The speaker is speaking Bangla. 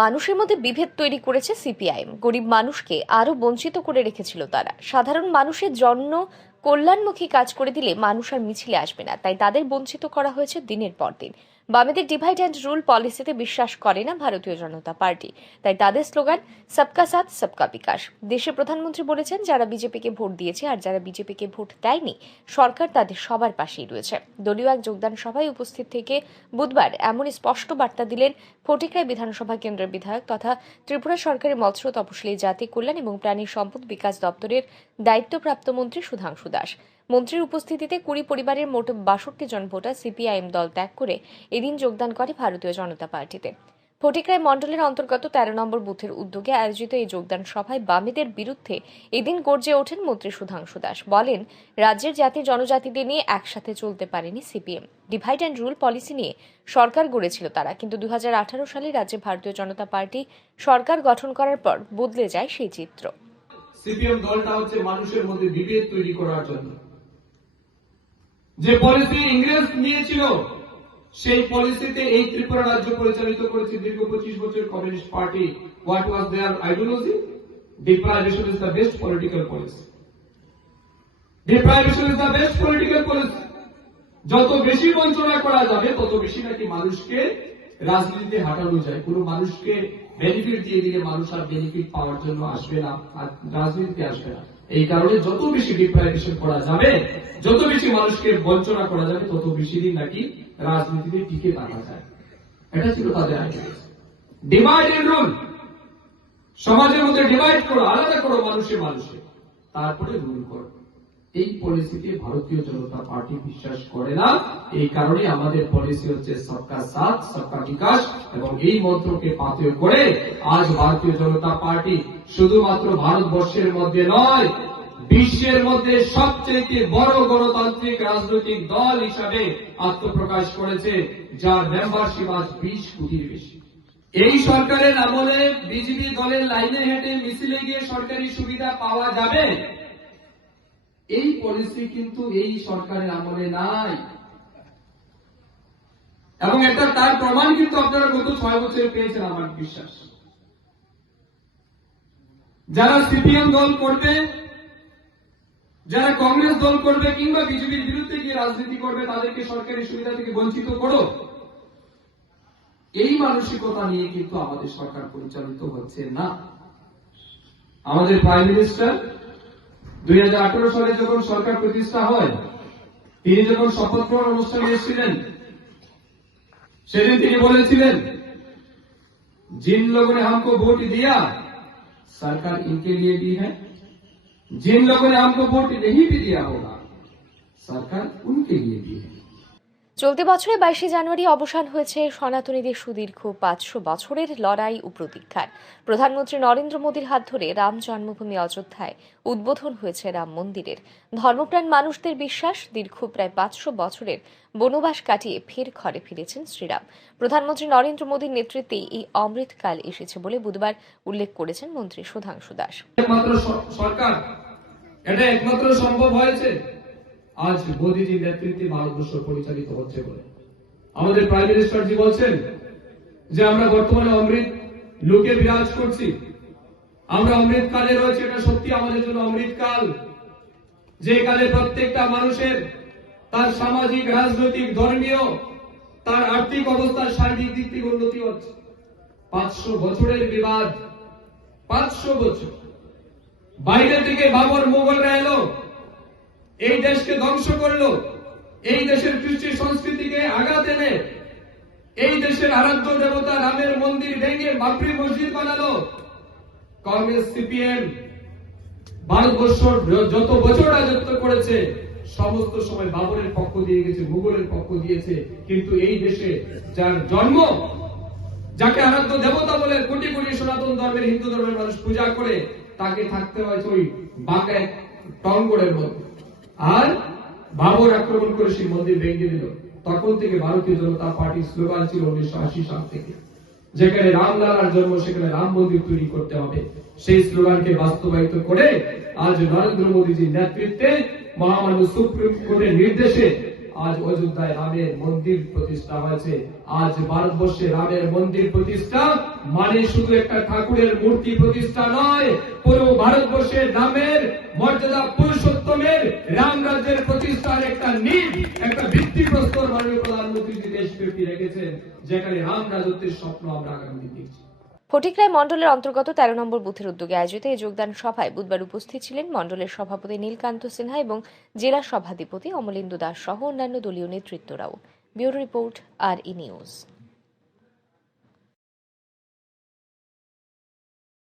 মানুষের মধ্যে বিভেদ তৈরি করেছে সিপিআইএম। গরিব মানুষকে আরও বঞ্চিত করে রেখেছিল তারা। সাধারণ মানুষের জন্য কল্যাণমুখী কাজ করে দিলে মানুষ আর মিছিলে আসবে না, তাই তাদের বঞ্চিত করা হয়েছে দিনের পর দিন। বামেদের ডিভাইড অ্যান্ড রুল পলিসিতে বিশ্বাস করে না ভারতীয় জনতা পার্টি, তাই তাদের স্লোগান, সবকা সাথ, সবকা বিকাশ। দেশের প্রধানমন্ত্রী বলেছেন, যারা বিজেপিকে ভোট দিয়েছে আর যারা বিজেপিকে ভোট দেয়নি, সরকার তাদের সবার পাশেই রয়েছে। দলীয় এক যোগদান সভায় উপস্থিত থেকে বুধবার এমনই স্পষ্ট বার্তা দিলেন ফটিকরাই বিধানসভা কেন্দ্রের বিধায়ক তথা ত্রিপুরা সরকারের মৎস্য তপশিলি জাতি কল্যাণ এবং প্রাণী সম্পদ বিকাশ দপ্তরের দায়িত্বপ্রাপ্ত মন্ত্রী সুধাংশু দাস। মন্ত্রীর উপস্থিতিতে কুড়ি পরিবারের মোট বাষট্টি জন ভোটার সিপিআইএম দল ত্যাগ করে এদিন যোগদান করে ভারতীয় জনতা পার্টিতে। ফটিকরায় মণ্ডলের অন্তর্গত তেরো নম্বর বুথের উদ্যোগে আয়োজিত এই যোগদান সভায় বামেদের বিরুদ্ধে এদিন গর্জে ওঠেন মন্ত্রী সুধাংশু দাস। বলেন, রাজ্যের জাতি জনজাতিদের নিয়ে একসাথে চলতে পারেনি CPM. Divide and rule policy নিয়ে সরকার গড়েছিল তারা, কিন্তু দু হাজার আঠারো সালে রাজ্যে ভারতীয় জনতা পার্টি সরকার গঠন করার পর বদলে যায় সেই চিত্র। সিপিএম দলটা হচ্ছে মানুষের মধ্যে বিভেদ তৈরি করার জন্য। যে পলিসি ইংরেজ নিয়েছিল, সেই পলিসিতে এই ত্রিপুরা রাজ্য পরিচালিত করেছে দীর্ঘ পঁচিশ বছর communist party. What was their ideology deprivation is the best political policy deprivation is the best political policy যত বেশি বঞ্চনা করা যাবে, তত বেশি নাকি মানুষকে রাজনীতিতে হাঁটানো যায়। কোন মানুষকে বেনিফিট দিয়ে দিলে মানুষ আর বেনিফিট পাওয়ার জন্য আসবে না, আর রাজনীতিতে আসবে না। এই কারণে যত বেশি ডিপ্রাইভেশন করা যাবে, যত বেশি মানুষকে বঞ্চনা করা যাবে, তত বেশি দিন নাকি রাজনীতিতে টিকে থাকা যায়। এটা ছিল তাদের আইডিয়া ডিভাইড এন্ড রুল সমাজের মধ্যে ডিভাইড করো, আলাদা করো মানুষে মানুষে। তারপরে রুল করো। এই পলিসিতে ভারতীয় জনতা পার্টি বিশ্বাস করে না। এই কারণে আমাদের পলিসি হচ্ছে সবকা সাথ, সবকা বিকাশ এবং এই মন্ত্রকে পাথেয় করে আজ ভারতীয় জনতা পার্টি শুধুমাত্র ভারতবর্ষের মধ্যে নয়, বিশ্বের মধ্যে সবচেয়ে বড় গণতান্ত্রিক রাজনৈতিক দল হিসাবে আত্মপ্রকাশ করেছে, যার মেম্বারশিপ আজ বিশ কোটির বেশি। এই সরকারের আমলে বিজেপি দলের লাইনে হেঁটে মিছিলে গিয়ে সরকারি সুবিধা পাওয়া যাবে? এই পলিসি কিন্তু এই সরকারের আমলে নাই। এবং এটা তার প্রমাণ কিন্তু আপনারা গত ছয় বছরে পেয়েছেন, আমার বিশ্বাস। যারা সিপিএম দল করবে, যারা কংগ্রেস দল করবে কিংবা বিজেপির বিরুদ্ধে গিয়ে রাজনীতি করবে, তাদেরকে সরকারি সুবিধা থেকে বঞ্চিত করো। এই মানসিকতা নিয়ে কিন্তু আমাদের সরকার পরিচালিত হচ্ছে না। আমাদের প্রাইম মিনিস্টার দুই সালে যখন সরকার প্রতিষ্ঠা হয় তিনি যখন শপথ গ্রহণ অনুষ্ঠানে এসেছিলেন সেদিন তিনি বলেছিলেন जिन लोगों ने हमको वोट दिया सरकार इनके लिए भी है जिन लोगों ने हमको वोट नहीं भी दिया होगा सरकार उनके लिए भी है চলতি বছরে বাইশে জানুয়ারি অবসান হয়েছে সনাতনীদের সুদীর্ঘ পাঁচশো বছরের লড়াই ও প্রতীক্ষার প্রধানমন্ত্রী নরেন্দ্র মোদীর হাত ধরে রাম জন্মভূমি অযোধ্যায় উদ্বোধন হয়েছে রাম মন্দিরের। ধর্মপ্রাণ মানুষদের বিশ্বাস, দীর্ঘ প্রায় পাঁচশো বছরের বনবাস কাটিয়ে ফের ঘরে ফিরেছেন শ্রীরাম। প্রধানমন্ত্রী নরেন্দ্র মোদীর নেতৃত্বে এই অমৃতকাল এসেছে বলে বুধবার উল্লেখ করেছেন মন্ত্রী সুধাংশু দাস। সরকার। এটা একমাত্র সম্ভব হয়েছে। আজ মোদীজির নেতৃত্বে ভারতবর্ষ পরিচালিত হচ্ছে বলে। আমাদের প্রাইম মিনিস্টার জি বলছেন যে, আমরা বর্তমানে অমৃত লোকে বিরাজ করছি। আমরা অমৃত কালে রয়েছে, এটা সত্যি আমাদের জন্য অমৃত কাল। যে কালে প্রত্যেকটা মানুষের তার সামাজিক, রাজনৈতিক, ধর্মীয়, তার আর্থিক অবস্থার শারীরিক দিক থেকে উন্নতি হচ্ছে। পাঁচশো বছরের বিবাদ, পাঁচশো বছর। বাইরে থেকে বাবর মোগলরা এলো এই দেশকে ধ্বংস করল। এই দেশের কৃষ্টি সংস্কৃতিকে আঘাত এনে এই দেশের আরাধ্য দেবতা রামের মন্দির ভেঙে বাবরি মসজিদ বানালো। কংগ্রেস, সিপিএম ভারতবর্ষ যত বছর রাজত্ব করেছে, সমস্ত সময় বাবরের পক্ষ দিয়ে গেছে, মুঘলের পক্ষ দিয়েছে। কিন্তু এই দেশে যার জন্ম, যাকে আরাধ্য দেবতা বলে কোটি কোটি সনাতন ধর্মের হিন্দু ধর্মের মানুষ পূজা করে, তাকে থাকতে হয়েছে ওই বাঁকা এক টঙ্গরের মধ্যে। আর বাবর আক্রমণ করে সেই মন্দির ভেঙে দিল। তখন থেকে ভারতীয় জনতা পার্টির স্লোগান ছিল উনিশশো আশি সাল থেকে। যেখানে রামলালার জন্ম, সেখানে রাম মন্দির তৈরি করতে হবে। সেই স্লোগানকে বাস্তবায়িত করে আজ নরেন্দ্র মোদীজির নেতৃত্বে মহামান্য সুপ্রিম কোর্টের নির্দেশে আজ অযোধ্যায় রামের মন্দির প্রতিষ্ঠা হয়েছে। আজ ভারতবর্ষে রামের মন্দির প্রতিষ্ঠা মানে শুধু একটা ঠাকুরের মূর্তি প্রতিষ্ঠা নয়, পুরো ভারতবর্ষের রামের মর্যাদা পুরুষোত্তমের রাম রাজ্যের প্রতিষ্ঠার একটা নীল, একটা ভিত্তিপ্রস্তর মাননীয় প্রধানমন্ত্রী দেশব্যাপী রেখেছেন, যেখানে রাম রাজত্বের স্বপ্ন আমরা আগামী দেখছি। ফটিকরায় মণ্ডলের অন্তর্গত তেরো নম্বর বুথের উদ্যোগে আয়োজিত এই যোগদান সভায় বুধবার উপস্থিত ছিলেন মণ্ডলের সভাপতি নীলকান্ত সিনহা এবং জেলা সভাধিপতি অমলেন্দু দাস সহ অন্যান্য দলীয় নেতৃত্বরাও। Bureau report, R E news.